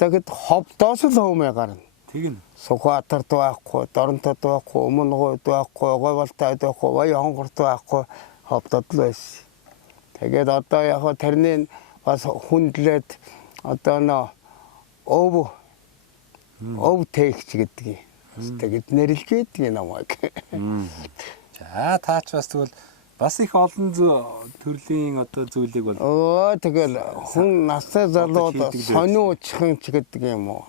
тэгэд ховдоос л хөвмөө гарна. Тэгнь. Сухатарт байхгүй, Доронтод байхгүй, Өмнөгөөд байхгүй, Говьолтойд байхгүй, Баян хонгорт байхгүй ховдод л байсан. Тэгээд одоо яг тэрний бас хүндлээд одоо нөө өв тээгч гэдгийг. Тэгээд нэрлж байдгийг намайг. За таач бас тэгвэл бас их олон төрлийн одоо зүйлийг бол тэгэл хүн настай залууд сониуучхан ч гэдэг юм уу.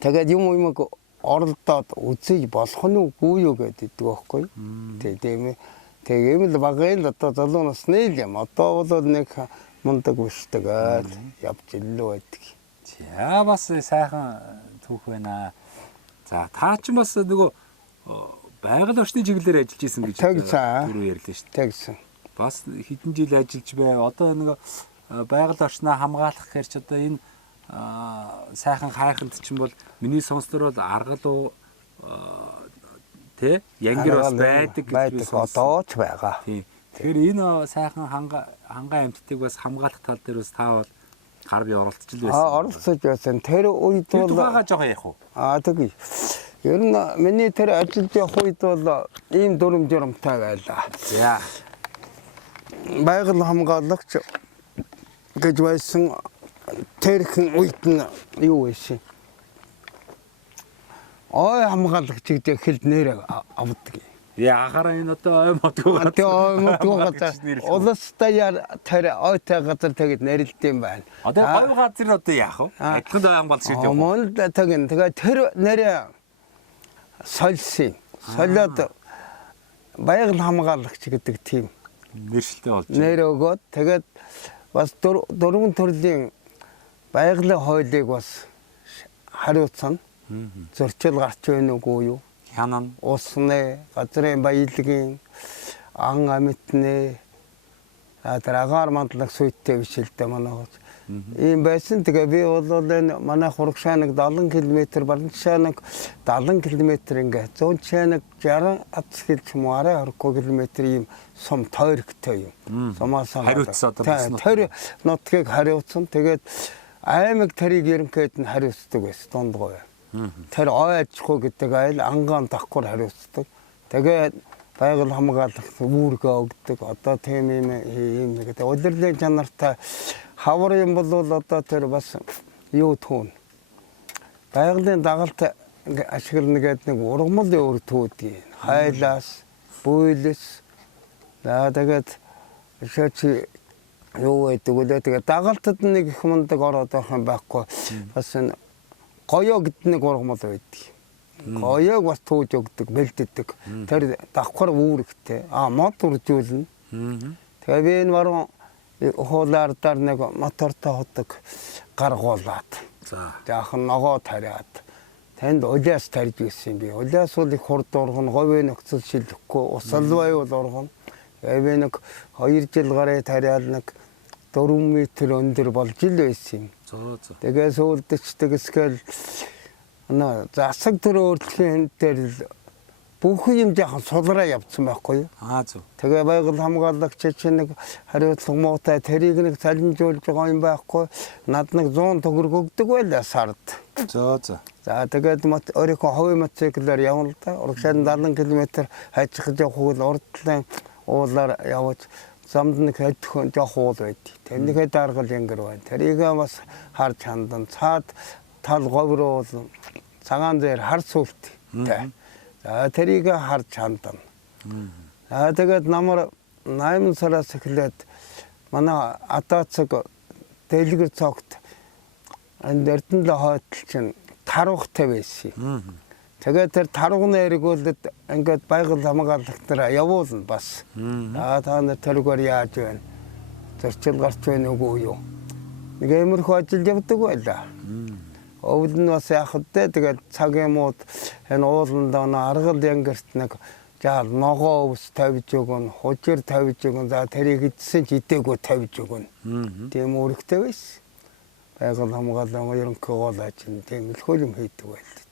Тэгээд юм оролдоод үзэж болох нь үгүй юу гэдэг байхгүй. Тийм л багын л одоо залуу насны л юм. Одоо бол нэг мундаг биштэйгээд явж илүү байдаг. За бас сайхан түүх байна. За таа ч бас нөгөө байгаль орчны чиглэлээр ажиллаж исэн гэж түрүү ярьлаа шүү дээ. Тэгсэн. Бас хэдэн жил ажиллаж байв. Одоо нөгөө байгаль орчноо хамгаалах гэхэр ч одоо энэ сайхан хайханд чинь бол миний сонсноор бол аргалуу тэ янгир бас байдаг гэж одоо ч байгаа. Тийм. Тэгэхээр энэ сайхан хангаа амьтдыг бас хамгаалах тал дээр бас та бол гар бие оролцож л байсан. Оролцож байсан. Тэр үед бол тухайга жоохон ярих уу? Тэгье. Ер нь миний тэр ажиллаж явах үед бол ийм дүрм журамтай байлаа. За. Байгаль хамгаалагч гэж байсан тэрхэн үед нь юу байсан? Ой хамгаалагч гэдэг хэлд нэр авдаг. Яхаараа энэ одоо ой модгоо. Ой модгоо улстай тэр ойтой газар тэгэд нэрлэлт юм байна. Одоо ой газар одоо яах вэ? Адилхан ой хамгаалж шийдэж явах. Монд тэгээ тэр нэр сольсон. Солиод байгаль хамгаалагч гэдэг тийм нэршилтэй болж байна. Нэр өгөөд тэгээд бас дөрвөн төрлийн байгалийн хуулийг бас хариуцсан. Зөрчил гарч байна уугүй юу? Хянан, усны, газрын баялагын, ан амитны, агаар мандлах суйтай бишэлтэй манайх. Ийм байсан. Тэгээ би бол энэ манай хурагшааныг 70 км, Баримтшааныг 70 км ингээ 100 чанаг 60 ац хэлж юм уу арай 20 км ийм сум тойрогтой юм. Сумаасаа хариуцсан одоо тэр нутгийг хариуцсан. Тэгээд аймаг тэрийг ерөнхийд нь хариуцдаг байсан дундгой. Тэр ой аж ахуй гэдэг айл ангаан давхар хариуцдаг. Тэгээд байгаль хамгаалагч үүргээ өгдөг. Одоо тийм юм гэдэг. Удирдлагын чанартай хавар юм бол одоо тэр бас юу түүн. Байгалийн дагалт ашиглана гэдэг нэг ургамал өөр түүдгийг. Хайлаас, буйлс. Тэгээд шачи юу гэдэг вэ? Тэгээд дагалтад нэг их мундаг ороод байх юм байхгүй. Бас гоёо гэдэг нэг ургамал байдаг. Гоёог бас тууж өгдөг, бэлддэг. Тэр давхар үүрэгтэй. Мод үржүүлнэ. Тэгээ би энэ баруун хуулаардаар нэг мотортой ходог гаргуулад. За. Жаахан ногоо тариад. Танд улаас тарьж ирсэн би. Улаас бол их хурд урган, говь нөхцөл шилэхгүй, усалвай бол урган. Би нэг 2 жил гараа тариад нэг 4 метр өндөр болж ил байсан юм. Тэгээ сүүлдэж тэгсгээл засаг төр өөрчлөхийн дээр бүх юм жаахан сулраа явцсан байхгүй юу? Зөв. Тэгээ байгаль хамгаалагч чинь нэг хариуцлага муутай тэрийг нэг салинжуулж байгаа юм байхгүй. Над нэг 100 төгрөг өгдөг байлаа сард. За. За тэгээд өөрийнхөө хувийн мотоциклээр явна л да. Урагшаанд 70 км хайчих гэж явах үйл урдлын уулаар явж замд нэг хэдхэн жоох уул байдаг. Тэрнийхээ даргал янгэр байна. Тэрийг бас харж хандан цаад тал говь руу цагаан дээр хар сүлттэй. За тэрийг харж хандан. Тэгээд намар 8 сараас эхлээд манай атаацаг дэлгэр цогт Эрдэнэ хойдол чинь тарвахтай байсан. Тэгээд тэр тарвганы эргүүлээд ингээд байгаль хамгаалагчдаа явуулна бас. Та нар тэргээр яаж байна? Зөрчил гарч байна уу юу? Нэг иймэрхүү ажил явдаг байлаа. Өвөл нь бас яах вэ? Тэгээд цагийн мууд энэ ууландаа аргал янгэрт нэг жаал ногоо өвс тавьж өгөн, хужир тавьж өгөн, за тэрийг идсэн ч идээгүй тавьж өгөн. Тийм үүрэгтэй байсан. Байгаль хамгаалал ерөнхий гол ажил тийм их юм хийдэг байлаа.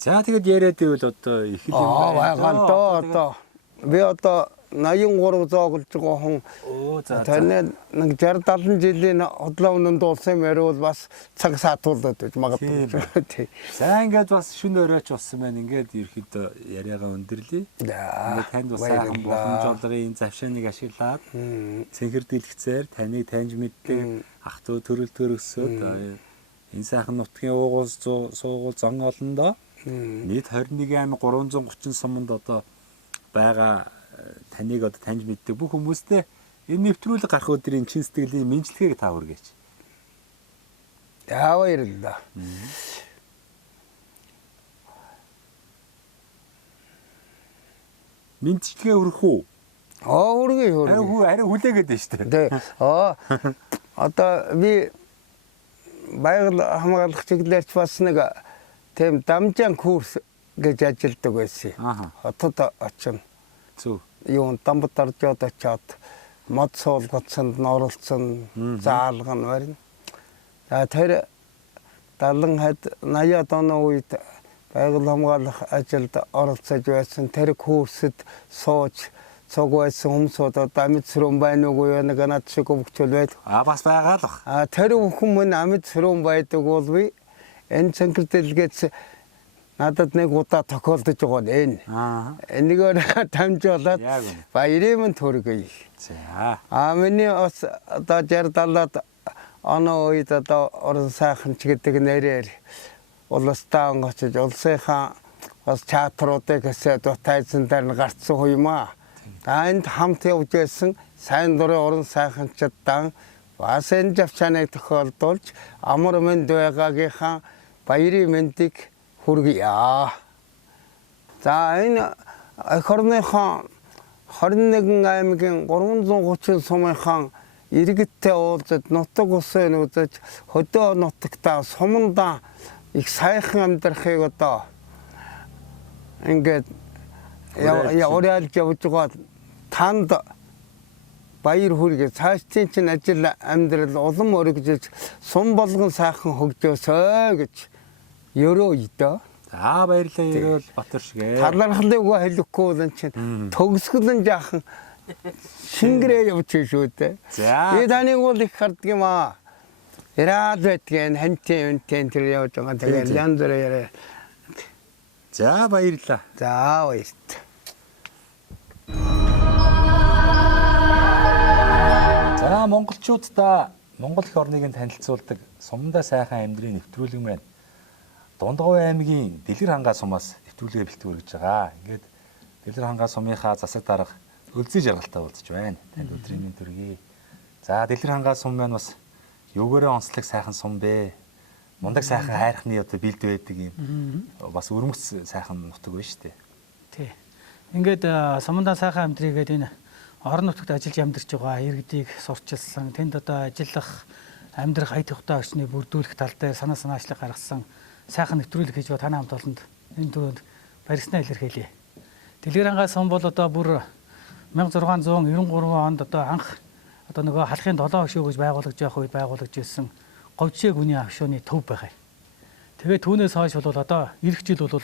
За тэгээд яриад ивэл одоо их юм байна. Одоо би одоо 83 зоогулж байгаа хүн Оо за. таны нэг 60 70 жилийн хотлоо өмнө дуулсан мөрөөл бас цаг саатуулаад байж магадгүй. Тий. За ингээд бас шүн өрөөч болсон байна. Ингээд ерөөхдөө яриагаа өндөрлөе. Ингээд танд бас сайхан боломж олгын завшааныг ашиглаад цэнхэр дэлгэцээр таныг таньж мэддэг ах トゥ төрөл төрөсөд энэ сайхан нутгийн уугуул суугуул зон олондоо нийт 21330 суманд одоо байгаа таныг одоо таньж мэддэг бүх хүмүүстээ энэ нэвтрүүлэг гарах өдрийн чин сэтгэлийн мэдлэгийг та хүргээч. Яа баярлалаа. Мэдчилгээ хүрэх үү? Хүргэе. Арай хүлээгээд байна шүү дээ. Тий. Одоо би байгаль хамгаалах чиглэлч бас нэг тийм дамжаан курс гэж ажилладаг байсан. Хотод очино. Зүг. Юун дамбад оржоод очиод мод суулгацсанд нь оролцсон заалган барина. За тэр 70-80 оны үед байгаль хамгаалах ажилд оролцож байсан. Тэр курсэд сууж цог байсан хүмүүсүүд амьд сүрэн байна уугүй нэг над шиг өвчл байд. Бас байгаа л бах. Тэр хүмүүс амьд сүрэн байдаг бол би энэ цэнхэр дэлгэц надад нэг удаа тохиолдож байгаа нь энэ. Энэгээр дамжуулаад баярын төргөе. За. Миний бас одоо 60 70-аад оны үед одоо орон сайхан ч гэдэг нэрээр улстай онгоцож улсынхаа бас чатруудыг хэсэг тайзан дээр нь гарцсан хуймаа. Энд хамт явж байсан сайн дурын орон сайханчдаа бас энэ завчааныг тохиолдуулж амар мэнд байгаагийнхаа баярын мэндийг хүргье. За энэ эх орныхон 21 аймгийн 330 сумынхан иргэдтэй уулзаж нутаг усын үзэж хөдөө нутагтаа сумандаа их сайхан амьдрахыг одоо ингээд уриалж явж байгаа танд баяр хүргэе. Цаашдын чинь ажил амьдрал улам өргөжөж сум болгон сайхан хөгжөөсөө гэж ерөөе дөө. За баярлалаа ерөөл Батар шигээ. Талархлыг хэлэхгүй бол энэ чинь төгсгөл нь жаахан шингэрээ явж шүү дээ. За. Би таныг бол их харддаг юм аа. Ираад байдгийн хантын үнтэн тэр явж байгаа. Тэгээд янз бүр яриа. За баярлалаа. За баярлалаа. За монголчуудаа Монгол их орныг танилцуулдаг сумдаа сайхан амьдрын нэвтрүүлэг маань Дундгой аймгийн Дэлгэр хангаа сумаас нэвтрүүлгээ бэлтгэв гэж байгаа. Ингээд Дэлгэр хангаа сумынхаа засаг дарга Өлзий жаргалтай уулзж байна. Танд өдрийн мэнд төргий. За Дэлгэр хангаа сум маань бас юугээрээ онцлог сайхан сум бэ? Мундаг сайхан хайрхны одоо бэлд байдаг юм. Бас өрмөц сайхан нутаг байна шүү дээ. Тий. Ингээд сумдаа сайхан амьдрийгээд энэ орон нутагт ажиллаж амьдарч байгаа иргэдийг сурчилсан. Тэнд одоо ажиллах, амьдрах ая тухтай орчныг бүрдүүлэх тал дээр санаа санаачлаг гаргасан сайхан нэвтрүүлэг хийж байгаа танай хамт олонд энэ түрүүнд барьснаа илэрхийлье. Дэлгэр хангаа сум бол одоо бүр 1693 онд одоо анх одоо нөгөө халахын 7 хошуу гэж байгуулагдж явах үед байгуулагдж ирсэн говьчээ гүний хошууны төв байгаа. Тэгээд түүнээс хойш бол одоо ирэх жил бол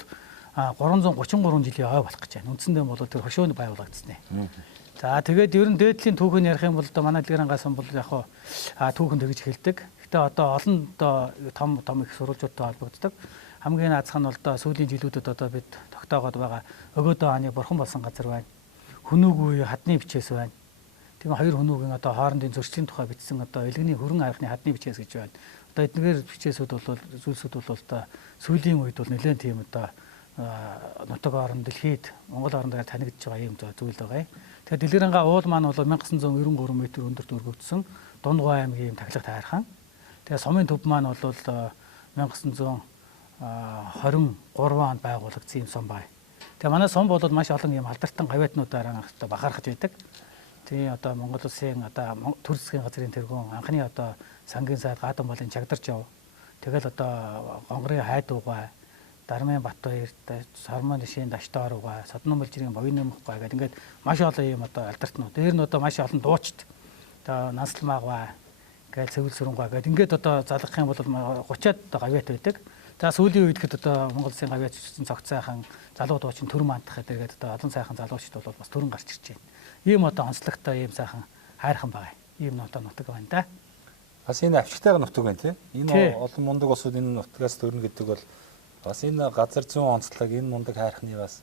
333 жилийн ой болох гэж байна. Үндсэндээ бол тэр хошуунд байгуулагдсан юм. За тэгээд ер нь дээдлийн түүхийг ярих юм бол одоо манай Дэлгэр хангаа сум бол яг түүхэн тэгж хэлдэг. Гэтэ одоо олон том их сурвалжуудтай холбогддог. Хамгийн наазах нь бол одоо сүүлийн жилүүдэд одоо бид тогтоогоод байгаа өгөөдөө хааны бурхан болсон газар байна. Хүнүүгүй хадны бичээс байна. Тийм хоёр хүнүүгийн одоо хоорондын зөрчлийн тухай бичсэн одоо элгэний хөрөн архны хадны бичээс гэж байна. Одоо эдгээр бичээсүүд бол зүйлсүүд бол одоо сүүлийн үед бол нэлээд тийм одоо нутаг орон дэлхийд Монгол орон дээр танигдж байгаа юм зүйл байгаа юм. Тэгэхээр Дэлгэр хангаа уул маань бол 1993 м өндөрт өргөгдсөн Дундгой аймгийн юм тахилга таархан. Тэгээ сумын төв маань бол 1923 онд байгуулагдсан юм сум бай. Тэгээ манай сум бол маш олон юм алдартай гавьяатнуудаараа бахархаж байдаг. Тэгээ одоо Монгол улсын одоо төр засгийн газрын тэргүүн анхны одоо сангийн сайд Гадан болын чагдарч яв. Тэгэл одоо Гонгорын хайдуугай, Дармын Батбаяр, Сормон Шин Даштор угай, Содном Балжирийн Бовины мөхгай гэдэг ингээд маш олон юм одоо алдартай. Дээр нь одоо маш олон дуучид. Одоо Нансалмаагвай, гээл Цэвэл Сүрэнгуй гэдэг ингээд одоо залгах юм бол 30-аад одоо гавьяат байдаг. За сүүлийн үед хэд одоо Монгол улсын гавьяатчдын цогц сайхан залуу дуучин төр мандах гэдэг одоо олон сайхан залуучууд бол бас төрөн гарч ирж байна. Ийм одоо онцлогтой ийм сайхан хайрхан байгаа. Ийм одоо нутаг байна да. Бас энэ авчигтайгаа нутаг байна тий. Энэ олон мундаг улсууд энэ нутгаас төрнө гэдэг бол бас энэ газар зүүн онцлог энэ мундаг хайрхны бас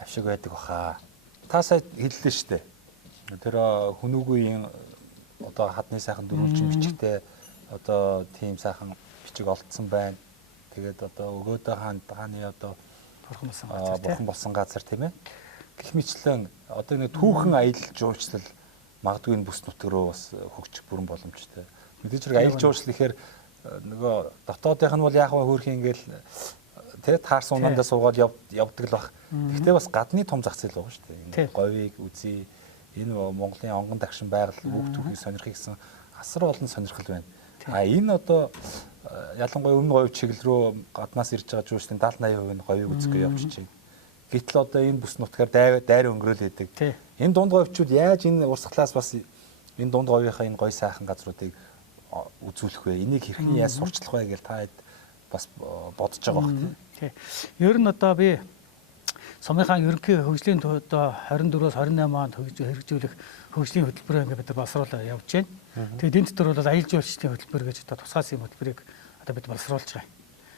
авшиг байдаг баха. Та сая хэллээ шүү дээ. Тэр хүнүүгийн одоо хадны сайхан дөрвөлжин бичгтэй одоо тийм сайхан бичиг олдсон байна. Тэгээд одоо өгөөдөө хааны одоо бурхан болсон газар тийм ээ. Гэх мэтлэн одоо нэг түүхэн аялал жуулчлал магадгүй энэ бүс нутаг руу бас хөгжих бүрэн боломжтой. Мэдээж хэрэг аялал жуулчлал гэхээр нөгөө дотоодынх нь бол яг хөөрхөн ингээл тэ таарсан унаандаа суугаад явдаг л бах. Гэхдээ бас гадны том зах зээл байгаа шүү дээ. Энэ говийг үзье. Энэ Монголын онгон дагшин байгаль үг түүхийг сонирхох гэсэн асар олон сонирхол байна. А энэ одоо ялангуяа өмнө говь чиглэл рүү гаднаас ирж байгаа жуулчдын 70-80% нь говийг үзэхгүй явж чинь. Гэтэл одоо энэ бүс нутгаар дайр өнгөрөөл байдаг. Энэ дунд говьчууд яаж энэ урсгалаас бас энэ дунд говийнхаа энэ гой сайхан газруудыг үзүүлэх вэ? Энийг хэрхэн яаж сурчлах вэ гэж та бас бодож байгаа бох тийм. Ер нь одоо би Сумынхаа ерөнхий хөгжлийн одоо 24-өөс 28 онд хэрэгжүүлэх хөгжлийн хөтөлбөрөө ингээд бид боловсруулаад явж байна. Тэгээд энэ дотор бол аялал жуулчлалын хөтөлбөр гэж одоо тусгаас юм хөтөлбөрийг одоо бид боловсруулж байгаа.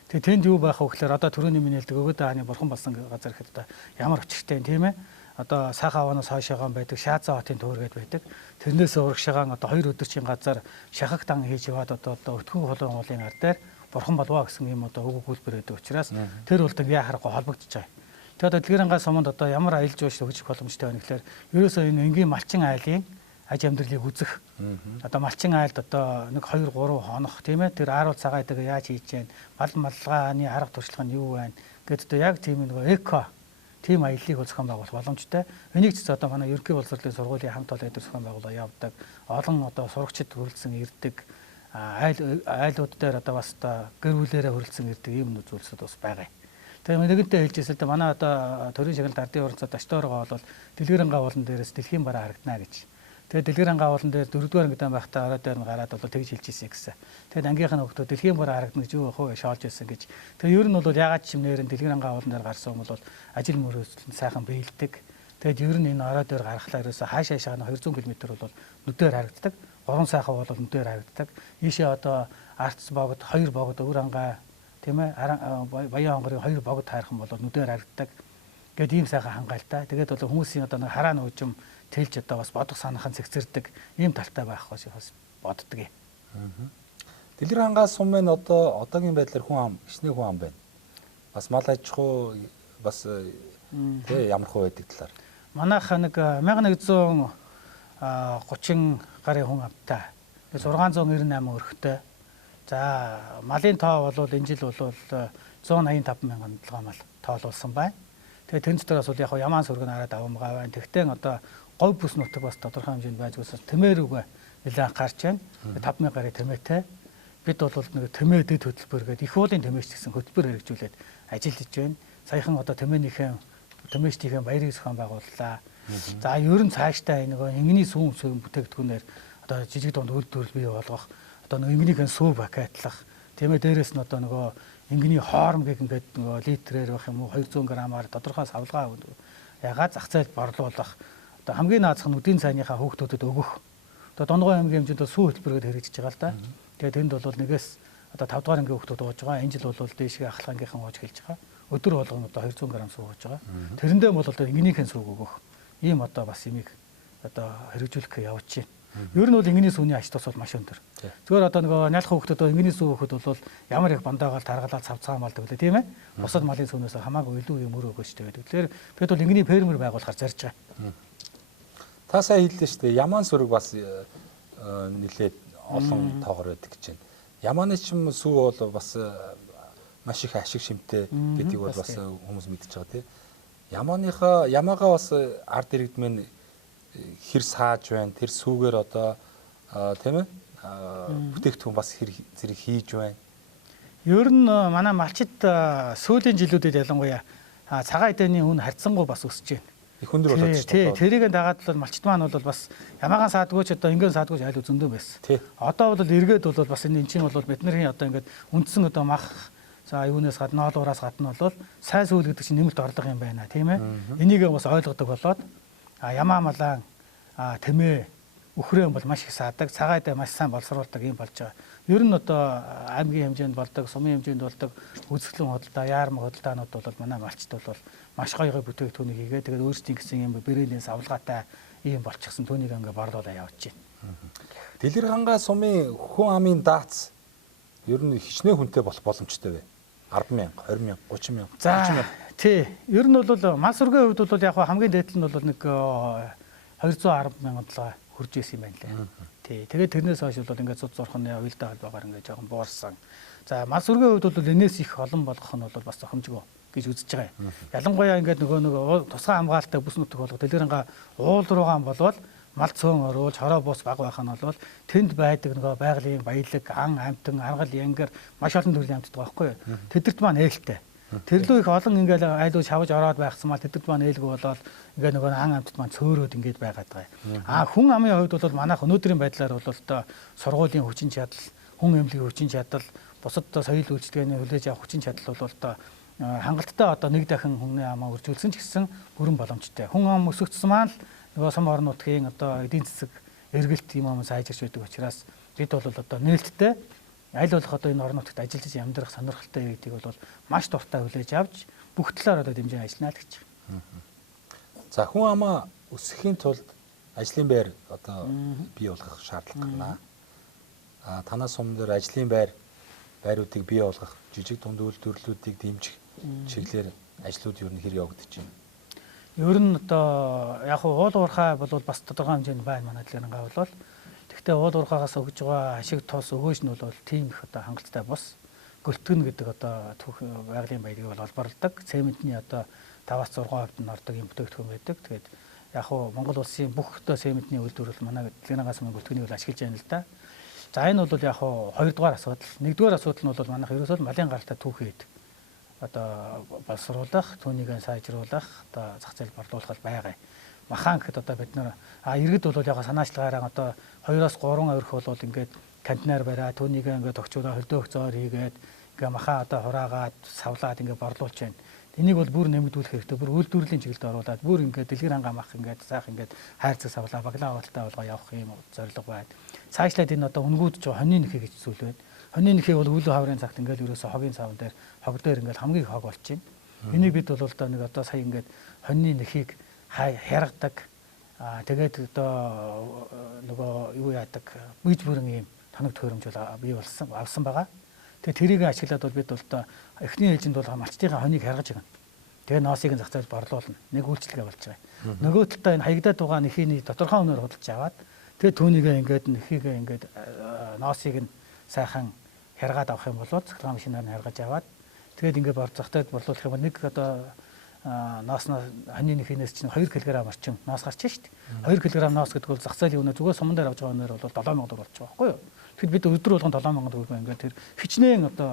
Тэгээд тэнд юу байх вэ гэхээр одоо түрүүний миний хэлдэг өгөөдөө хааны бурхан болсон газар гэхэд одоо ямар очигтэй тийм ээ. Одоо сайхан аваанаас хойшоогоо байдаг Шаазаа хотын төөргээд байдаг. Тэрнээс урагшаагаан одоо 2 өдөрчийн газар шахах дан хийж яваад одоо өтгөн холон уулын ар дээр бурхан болваа гэсэн юм одоо үг өгүүлбэр байдаг учраас тэр бол яа харахгүй холбогдож байгаа. Тэгээд Дэлгэрэнгаа суманд одоо ямар аялал жуулчлал хөгжих боломжтой байна гэхээр ерөөсөө энэ энгийн малчин айлын аж амьдралыг үзэх. Одоо малчин айлд одоо 1 2 3 хонох тийм ээ. Тэр ааруул цагаа гэдэг яаж хийж гэн малгааны арга туршлага нь юу байна гэдэг одоо яг тийм нэг эко тийм аяллыг зохион байгуулах боломжтой. Энийг ч одоо манай ерөнхий боловсролын сургуулийн хамт олон эдгээр зохион байгуулалт явдаг. Олон одоо сурагчид хүрэлцэн ирдэг. Айлууд дээр одоо бас одоо гэр бүлээрээ хүрэлцэн ирдэг ийм зүйлсүүд бас байгаа. Тэгээ нэгэнтээ хэлжсэн л да манай одоо төрийн шагналд ардын орцоод очтойроо бол Дэлгэрэнгаа уулан дээрээс дэлхийн бараа харагдана гэж. Тэгээ Дэлгэрэнгаа уулан дээр 4-р ангидан байхдаа орой дээр нь гараад бол тэгж хэлжсэн гэсэн. Тэгээд ангийнхан хөлтөө дэлхийн бараа харагдана гэж юу вэ шоолж байсан гэж. Тэгээ ер нь бол ягаад ч юм нэрэн Дэлгэрэнгаа уулан дээр гарсан юм бол ажил мөрөөсөл сайхан биелдэг. Тэгээд ер нь энэ орой дээр гарахлаа ерөөсө хаашаа 200 км бол нүдээр харагддаг. 3 сайхан бол нүдээр харагддаг. Ийшээ одоо Арц богод 2 богод өвөр ангаа тийм ээ Баян хонгорын 2 богод хайрхан бол нүдээр харагддаг. Гэт ийм сайхан хангалттай. Тэгээд бол хүмүүсийн одоо нэг хараа нуужим тэлж одоо бас бодох санаахан цэгцэрдэг ийм талтай байх бас боддөг юм. Дэлгэрэнгаа сум маань одоо одоогийн байдлаар хүн ам, ичнээ хүн ам байна. Бас мал аж ахуй бас тий ямар хөө байдаг талаар. Манайх нэг 1130 гарын хүн амтай. 698 өрхтэй. За малын тоо бол энэ жил бол 185 мянган мал тоолуулсан байна. Тэгээ тэр дотроос бол яг ямаан сүргэн хараад авамгаа байна. Тэгтээ одоо говь бүс нутаг бас тодорхой хэмжээнд байж гүйсэн тэмээр үгүй нэлээд гарч байна. 5000 гаруй тэмээтэй. Бид бол нэг тэмээ дэд хөтөлбөр гэдэг их уулын тэмээч гэсэн хөтөлбөр хэрэгжүүлээд ажиллаж байна. Саяхан одоо тэмээчдийн баярыг зохион байгууллаа. За ер нь цаашдаа нэг ингэний сүүн бүтээгдэхүүнээр одоо жижиг дунд үйлдвэрлэл бий болгох одоо нэг ингэнийхэн сүү бакетлах тийм ээ дээрэс нь одоо нөгөө ингэний хоорм гэх ингээд нөгөө литрээр байх юм уу 200 грамаар тодорхой савлгаа ягаад зах зээлд борлуулах одоо хамгийн наазах нь үдийн цайныхаа хүүхдүүдэд өгөх одоо Донгой аймгийн хэмжээнд сүү хөтөлбөрөөр хэрэгжиж байгаа л да. Тэгээд тэнд бол нэгээс одоо 5 дугаар ангийн хүүхдүүд ууж байгаа. Энэ жил бол дээшгээ ахлах ангийнхан ууж хэлж байгаа. Өдөр болгон одоо 200 г сүү ууж байгаа. Тэрэндээ бол одоо ингэнийхэн сүүг өгөх ийм одоо бас имийг одоо хэрэгжүүлэх явж байна. Ер нь бол ингэний сүүний ач тус бол маш өндөр. Зүгээр одоо нөгөө нялх хүүхдүүд ингэний сүү өгөхөд бол ямар их бандаагаал таргалаад цавцгаа малдаг лээ тийм ээ. Бусад малын сүүнээс хамаагүй илүү юм өрөөгөөчтэй байдаг. Тэгэхээр бид бол ингэний фермер байгуулахар зарж байгаа. Та сая хэллээ шүү дээ. Ямаан сүрэг бас нэлээд олон тоогоор байдаг гэж байна. Ямааны ч юм сүү бол бас маш их ашиг шимтэй гэдгийг бол бас хүмүүс мэдчихэж байгаа тийм. Ямаагаа бас ард иргэдмэн хэр сааж байна. Тэр сүүгээр одоо тийм ээ бүтээгдэхүүн бас хэр зэрэг хийж байна. Ер нь манай малчид сүүлийн жилүүдэд ялангуяа цагаан эдэний үн харьцангуй бас өсөж байна. Их өндөр болоод шүү дээ. Тэрийг дагаад бол малчид маань бол бас ямаагаан саадгүй ч одоо ингийн саадгүй айл зөндөө байсан. Одоо бол эргээд бол бас энэ чинь бол бидний одоо ингээд үндсэн одоо мах за юунаас гадна ноолуураас гадна бол сайн сүүл гэдэг чинь нэмэлт орлого юм байна тийм ээ. Энийг бас ойлгодог болоод ямаа малаа тэмээ үхрэн бол маш их саадаг, цагаадаа маш сайн боловсруулдаг юм болж байгаа. Ер нь одоо аймгийн хэмжээнд болдог, сумын хэмжээнд болдог үзэсгэлэн худалдаа, яармаг худалдаанууд бол манай малчд бол маш гоё бүтээгдэхүүнийг хийгээ. Тэгээд өөрсдийн гэсэн юм бэрээлийн савлгаатай ийм болчихсон түүнийг ингээ борлуулаад явж байна. Дэлгэрхангай сумын хүн амын даац ер нь хичнээн хүнтэй болох боломжтой вэ? 10,000, 20,000, 30,000, 40,000. Тий. Ер нь бол мал сүргийн хувьд бол яг хамгийн дээд нь бол нэг 210,000 доллар хүрж исэн юм байна лээ. Тий. Тэгээд тэрнээс хойш бол ингээд цуд зурхны уялдаа холбоогоор ингээд жоохон буурсан. За мал сүргийн хувьд бол энэс их олон болгох нь бол бас зохимжгүй гэж үзэж байгаа юм. Ялангуяа ингээд нөгөө тусгай хамгаалалттай бүс нутаг болго дэлгэрэнгаа уул руугаан болвол мал цөөн оруулж хороо бус баг байх нь бол тэнд байдаг нөгөө байгалийн баялаг, ан амтан, аргал янгар маш олон төрлийн амтд байгаа байхгүй юу. Тэдэрт маань ээлтэй. Тэрлүү их олон ингээд айлуу шавж ороод байхсан мал тэдэрт маань ээлгүй болоод ингээд нөгөө ан амтд маань цөөрөөд ингээд байгаад байгаа. Хүн амын хувьд бол манайх өнөөдрийн байдлаар бол одоо сургуулийн хүчин чадал, хүн эмнэлгийн хүчин чадал, бусад соёл үйлчлэгээний хүлээж авах хүчин чадал бол одоо хангалттай одоо нэг дахин хүний амаа үржүүлсэн ч гэсэн бүрэн боломжтой. Хүн ам өсөгдсөн маань нөгөө сум орон нутгийн одоо эдийн засаг эргэлт юм ам сайжирч байдаг учраас бид бол одоо нээлттэй аль болох одоо энэ орон нутагт ажиллаж амьдрах сонирхолтой иргэдийг бол маш дуртай хүлээж авч бүх талаар одоо дэмжин ажиллана л гэж. За хүн амаа өсөхийн тулд ажлын байр одоо бий болгох шаардлага гарна. Танаас сум дээр ажлын байруудыг бий болгох, жижиг дунд үйлдвэрлэлүүдийг дэмжих чиглэлээр ажлууд ер нь хэр явагдаж байна? Ер нь одоо яг уул уурхай бол бас тодорхой хэмжээнд байна манай дэлгэрэнгаа бол. Гэхдээ уул уурхайгаас өгж байгаа ашиг тус өгөөж нь бол тийм их одоо хангалттай бус. Гөлтгөн гэдэг одоо түүх байгалийн баялагийг бол олборлдог. Цементний одоо 5-6% нь ордог юм бүтээгдэхүүн байдаг. Тэгээд яг уу Монгол улсын бүх одоо цементний үйлдвэрлэл манай дэлгэрэнгаас мөн гөлтгөнийг бол ашиглаж байна л да. За энэ бол яг уу хоёрдугаар асуудал. Нэгдүгээр асуудал нь бол манайх ерөөсөө малын гаралтай түүхийд одоо боловсруулах, түүнийг сайжруулах, одоо зах зээл борлуулах байгаа. Махан гэхэд одоо бид нэр иргэд бол яг санаачлагаараа одоо 2-3 өрх бол ингээд контейнер бариа, түүнийг ингээд огчуудаа хөлдөө хцоор хийгээд ингээд махан одоо хураагаад, савлаад ингээд борлуулж байна. Энийг бол бүр нэмэгдүүлэх хэрэгтэй. Бүр үйлдвэрлэлийн чиглэлд оруулаад бүр ингээд дэлгэр хангаа мах ингээд сайхан ингээд хайрцаг савлаа, баглаа авалтаа болгоо явах юм зорилго байна. Цаашлаад энэ одоо үнгүүдж байгаа хоньны нөхөй гэж зүйл байна. Хоньны нөхөй бол үйл хаврын цагт ингээд ерөөсө хогийн савн дээр хог дээр ингээд хамгийн их хог болчихно. Энийг бид бол одоо нэг одоо сая ингээд хоньны нөхийг хяргадаг. Тэгээд одоо нөгөө юу яадаг бийж бүрэн юм тоног төхөөрөмж бол бий болсон авсан байгаа. Тэгээд тэрийг ашиглаад бол бид бол одоо эхний ээлжинд бол малчтынхаа хоньыг харгаж байгаа. Тэгээд ноосыг зах зээл борлуулна. Нэг үйлчлэгээ болж байгаа. Нөгөө талдаа энэ хаягдаад байгаа нэхийний тодорхой өнөр худалдаж аваад тэгээд түүнийгээ ингээд нэхийгээ ингээд ноосыг нь сайхан харгаад авах юм бол цахилгаан машинаар нь харгаж аваад тэгээд ингээд зах зээлд борлуулах юм бол нэг одоо ноосноос хоньны нэхийнээс чинь 2 кг орчим ноос гарч шít. 2 кг ноос гэдэг бол зах зээлийн өнөр зүгээр суман дээр авч байгаа өнөр бол 7,000 төгрөг болж байгаа байхгүй юу? Тэгэхэд бид өдөр болгон 7,000 төгрөг ингээд тэр хичнээн одоо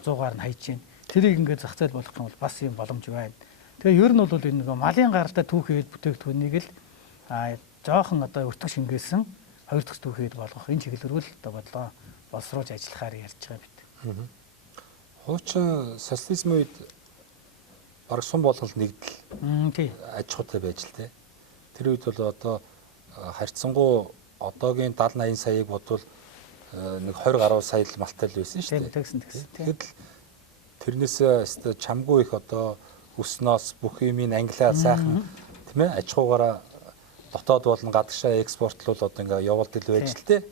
100-аар нь хайж гин. Тэрийг ингээд зах зээл болгох юм бол бас юм боломж байна. Тэгээ ер нь бол энэ нэг малын гаралтай түүхийд бүтээгдэхүүнийг л жоохон одоо өртөг шингээсэн 2 дахь түүхийд болгох энэ чиглэлрүүл одоо бодлоо боловсруулж ажиллахаар ярьж байгаа бид. Хуучин социализмын үед бараг сум болгол нэгдэл тий аж ахуйтай байж л те. Тэр үед бол одоо харьцангуй одоогийн 70-80 саяыг бодвол нэг 20 гаруй сая л малтай л байсан шүү дээ. Тэгсэн. Тэгэхэд тэрнээс чамгүй их одоо өснөөс бүх юмыг англиар сайхан тийм ээ аж ахуйгаараа дотоод болон гадагшаа экспортлол одоо ингээ явуулдаг л байж л те.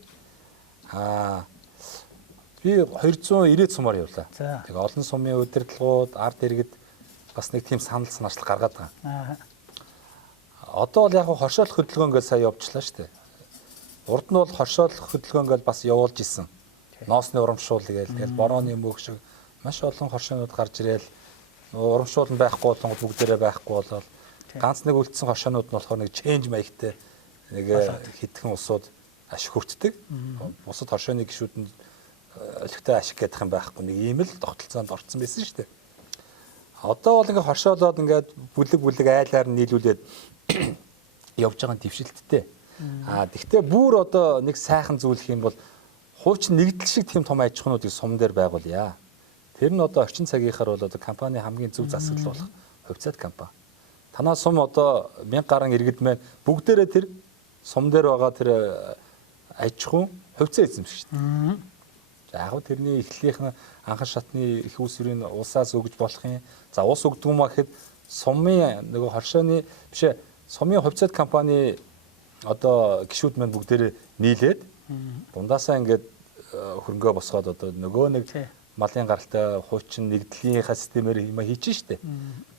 Би 290 сумаар явлаа. Тэгээ олон сумын удирдлагууд, ард иргэд бас нэг тийм санал санаачлал гаргаад байгаа. Одоо бол яг хоршоолох хөдөлгөөн гэж сая явуулчихлаа шүү дээ. Урд нь бол хоршоолох хөдөлгөөн гэж бас явуулж исэн. Ноосны урамшуул гээл тэгэл борооны мөг шиг маш олон хоршоонууд гарч ирээл урамшуул нь байхгүй болон бүгдээрээ байхгүй болол ганц нэг үлдсэн хоршоонууд нь болохоор нэг ченж маягтай нэг хитгэн усууд ашиг хүртдэг. Бусад хоршооны гишүүд нь олигтой ашиг гэдэг юм байхгүй нэг ийм л тогтолцоонд орцсон байсан шүү дээ. Одоо бол ингээ хоршоолоод ингээд бүлэг айлаар нь нийлүүлээд явж байгаа дэвшилттэй. Тэгвэл бүр одоо нэг сайхан зүйлх юм бол хуучин нэгдэл шиг тийм том аж ахуйнуудыг сум дээр байгуулъя. Тэр нь одоо орчин цагийнхаар бол одоо компани хамгийн зөв засаглал болох хувьцаат компани. Танаа сум одоо 1000 гаруй иргэд маань бүгдээрээ тэр сум дээр байгаа тэр аж ахуйн хувьцаа эзэмшиж шүү дээ. За яг тэрний эхлэлийнхэн анхан шатны их усрын улсаас өгж болох юм. За ус өгдөг юм а гэхэд сумын нөгөө хоршооны биш сумын хувьцаат компани одоо гишүүд маань бүгдээрээ нийлээд дундаасаа ингээд хөрөнгөө босгоод одоо нөгөө нэг малын гаралтай хуучин нэгдлийнхаа системээр юм хийчих штеп.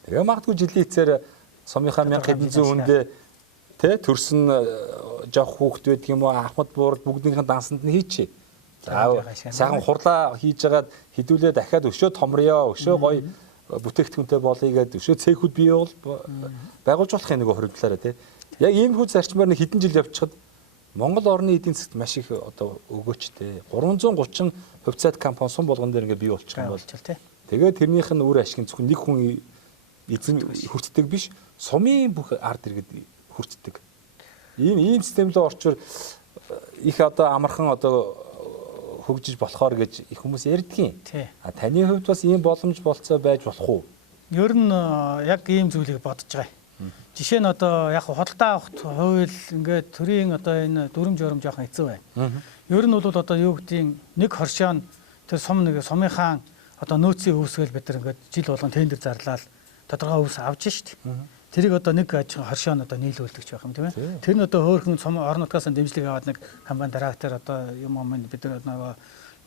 Тэгээ магадгүй жилийн эцээр сумынхаа 1000 хүндээ тэ төрсөн жоох хүүхэд байдаг юм уу ахмад буурал бүгднийхэн дансанд нь хийчихье. За сайхан хурлаа хийж агаад хідүүлээ дахиад өшөө томрёо өшөө гоё бүтээгдэхүүнтэй болъё гэдэг өшөө цэхүүд бий бол байгуулж болох юм нөгөө хоригдлаараа тэ. Яг ийм хүү зарчмаар нэг хэдэн жил явчихад Монгол орны эдийн засгт маш их одоо өгөөчтэй 330 хувьцаат компани сум болгон дээр ингээ бий болчих юм бол тэгээ тэрнийх нь үр ашиг зөвхөн нэг хүн эзэн хүртдэг биш сумын бүх ард иргэд хүртдэг. Ийм системлөө орчвол их одоо амархан одоо хөгжиж болохоор гэж их хүмүүс ярьдгийн. А таны хувьд бас ийм боломж болцоо байж болох уу? Ер нь яг ийм зүйлийг бодож байгаа. Жишээ нь одоо яг худалдаа авахт хууль ингээд төрийн одоо энэ дүрм журм жоохон хэцүү байна. Ер нь бол одоо юу гэдгийг нэг хоршоо тэр сумынхаа одоо нөөцийн өвсгөл бид нар ингээд жил болгон тендер зарлаад тодорхой өвс авч шít. Тэрийг одоо нэг хоршоо одоо нийлүүлдэг ч байх юм тийм ээ. Тэр нь одоо хөөхөн сум орон нутгаас дэмжлэг аваад нэг компани дараактаар одоо юм бид нар нөгөө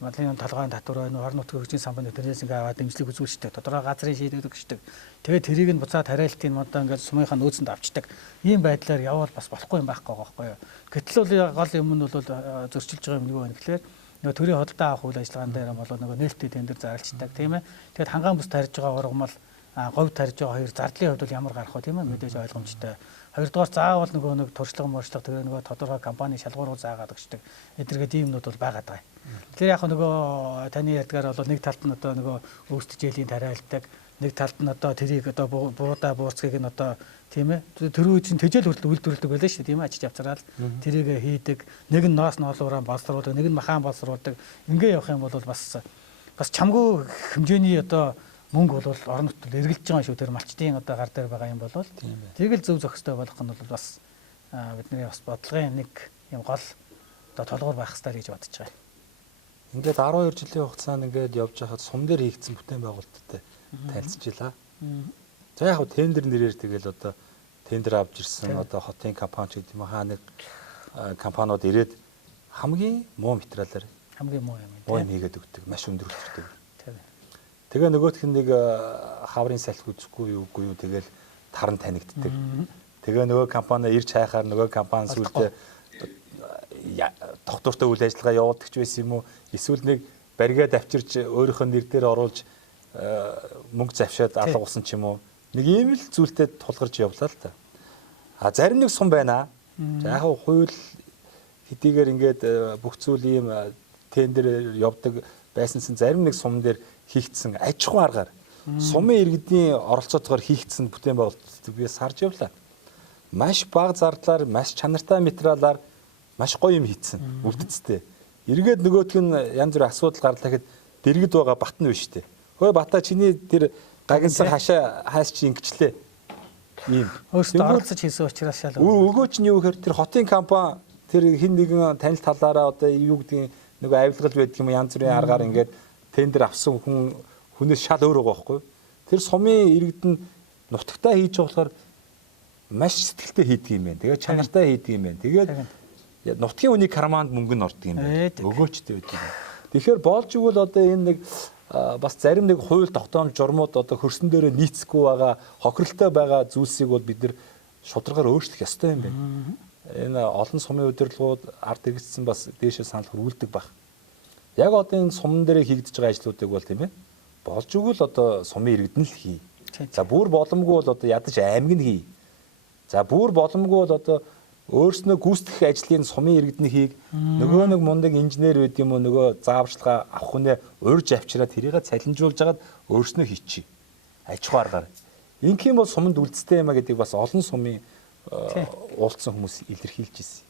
малын талгаан татвар байна, орон нутгийн хөгжлийн самбаны тэрнээс ингээ аваад дэмжлэг үзүүлжтэй. Тодорхой газрын шийдвэрийг өгчдөг. Тэгээд тэрийг нь буцаад хараалтын модоо ингээ сумынхаа нөөцөнд авчдаг. Ийм байдлаар явбал бас болохгүй юм байхгүй байхгүй юу. Гэтэл бол гол юм нь бол зөрчилж байгаа юм нэг байна гэхлээр нөгөө төрийн хөдөлთა авах үйл ажиллагаан дээр бол нөгөө нээлттэй тендер зарлцдаг тийм ээ. Тэгээд хангаан бус тарьж байгаа ургамал говь тарьж байгаа хоёр зардлын хувьд бол ямар гарах вэ тийм ээ мэдээж ойлгомжтой. Хоёрдугаар заавал нөгөө нэг туршлага морчлог тэгээ нөгөө тодорхой компани шалгууруу заагаад өгчдөг. Эдгэргээд иймнүүд бол байгаад байгаа. Тэгэхээр яг нөгөө таны ярьдгаар бол нэг талд нь одоо нөгөө өөрсдөө жилийн тариалдаг, нэг талд нь одоо тэрийг одоо буудаа буурцгийг нь одоо тийм ээ төрөө чинь тэжээл хүртэл үйлдвэрлэдэг байлаа шүү дээ тийм ээ ачиж авцараад тэрийг хийдэг. Нэг нь ноос ноолуураа боловсруулдаг, нэг нь махан боловсруулдаг. Ингээ явах юм бол бас чамгүй хэмжээний одоо мөнгө бол орон нутгад эргэлж байгаа шүү тэр малчдын одоо гар дээр байгаа юм бол тэрийг л зөв зохистой болох нь бол бас бидний бас бодлогын нэг юм гол одоо толгуур байх хэрэгтэй гэж бодож байгаа. Ингээд 12 жилийн хугацаанд ингээд явж байхад сум дээр хийгдсэн бүтээн байгуулалттай танилцчихлаа. За яг тендер нэрээр тэгэл одоо тендер авч ирсэн одоо хотын компани ч гэдэг юм хаа нэг компаниуд ирээд хамгийн муу материалаар хамгийн муу юм хийгээд өгдөг, маш өндөр өгдөг. Тэгээ нөгөөх нь нэг хаврын салхи үзэхгүй юу тэгэл таран танигддаг. Тэгээ нөгөө компани ирж хайхаар нөгөө компани сүлдээ доктортой үйл ажиллагаа явуулдаг ч байсан юм уу? Эсвэл нэг баригаад авчирч өөрийнхөө нэр дээр оруулж мөнгө завшаад алга болсон ч юм уу? Нэг ийм л зүйлтэй тулгарч явлаа л та. А зарим нэг сум байна. За яг хууль хэдийгээр ингээд бүх зүйл ийм тендер явдаг байсансан зарим нэг сум дээр хийгдсэн аж ахуй аргаар сумын иргэдийн оролцоотойгоор хийгдсэн бүтээн байгуулалтыг би сарж явлаа. Маш бага зардлаар, маш чанартай материалаар маш гоё юм хийцэн үлдцтэй. Эргээд нөгөөтг нь янз бүр асуудал гарлаа гэхэд дэргэд байгаа бат нь биш үү? Хөөе бата чиний тэр гагнсан хаас чи ингэчлээ. Ийм. Өөртөө оролцож хийсэн учраас шал. Өгөөч нь юу гэхээр тэр хотын компани тэр хин нэгэн танил талаараа одоо юу гэдгийг нөгөө авилгал байдаг юм янз бүрийн аргаар ингээд тендер авсан хүнээс шал өөр байгаа байхгүй. Тэр сумын иргэд нь нутагтаа хийж болохоор маш сэтгэлтэй хийдэг юм байна. Тэгээд чанартай хийдэг юм байна. Тэгээд нутгийн хүний карманд мөнгө нь ордог юм байна. Өгөөчтэй байдаг юм. Тэгэхээр болж игэл одоо энэ нэг бас зарим нэг хууль тогтоомж журмууд одоо хөрсөн дээрээ нийцэхгүй байгаа хохиролтой байгаа зүйлсийг бол бид нар шударгаар өөрчлөх ёстой юм байна. Энэ олон сумын удирдлагууд ард иргэдсэн бас дээшээ санал хүрүүлдэг баг. Яг одоо энэ сумн дээр хийгдэж байгаа ажлуудыг бол тийм ээ болж игэл одоо сумын иргэд нь л хий. За бүр боломгүй бол одоо ядаж аймаг нь хий. За бүр боломгүй бол одоо өөрснөө гүйцэтгэх ажлын сумын иргэд нь хийг нөгөө нэг мундаг инженер байд юм уу нөгөө зааварчилгаа авах хүнээ урьж авчираад тэрийг цалинжуулж агаад өөрснөө хийчихье. Аж ахуй аргаар. Инх юм бол суманд үлдстэй юм а гэдэг бас олон сумын уулзсан хүмүүс илэрхийлж ирсэн.